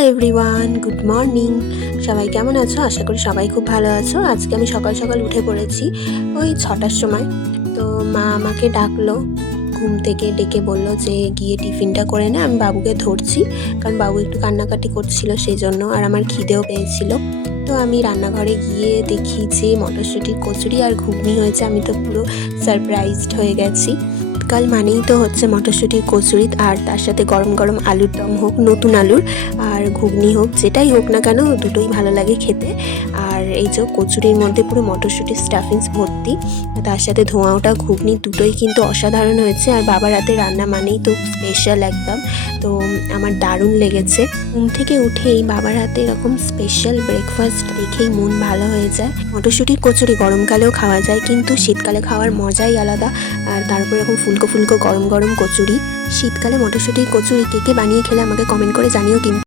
Hello everyone, good morning. সবাই কেমন আছো? আশা করি সবাই খুব ভালো আছো। আজকে আমি সকাল সকাল উঠে পড়েছি ওই 6টার সময়। তো মা আমাকে ডাকলো, ঘুম থেকে ডেকে বলল যে গিয়ে টিফিনটা করে নে, আমি বাবুকে ধরছি। কারণ বাবু একটু কান্নাকাটি করছিল সেই জন্য, আর আমার খিদেও পেয়েছিল। তো আমি রান্নাঘরে গিয়ে দেখি যে মটরশুঁটির কচুরি আর ঘুগনি হয়েছে। আমি তো পুরো সারপ্রাইজড হয়ে গেছি। শীতকাল মানেই তো হচ্ছে মটরশুঁটির কচুরি, আর তার সাথে গরম গরম আলুর দম হোক, নতুন আলুর, আর ঘুগনি হোক, যেটাই হোক না কেন দুটোই ভালো লাগে খেতে। আর এই যে কচুরির মধ্যে পুরো মটরশুঁটির স্টাফিংস ভর্তি, তার সাথে ধোঁয়া ওঠা ঘুগনি, দুটোই কিন্তু অসাধারণ হয়েছে। আর বাবার হাতে রান্না মানেই তো স্পেশাল একদম। তো আমার দারুণ লেগেছে। ঘুম থেকে উঠেই বাবার হাতে এরকম স্পেশাল ব্রেকফাস্ট দেখেই মন ভালো হয়ে যায়। মটরশুঁটির কচুরি গরমকালেও খাওয়া যায়, কিন্তু শীতকালে খাওয়ার মজাই আলাদা। আর তারপরে এরকম ফুলকো ফুলকো গরম গরম কচুরি। শীতকালে মটরশুঁটির কচুরি কে কে বানিয়ে খেলে আমাকে কমেন্ট করে জানিও কিন্তু।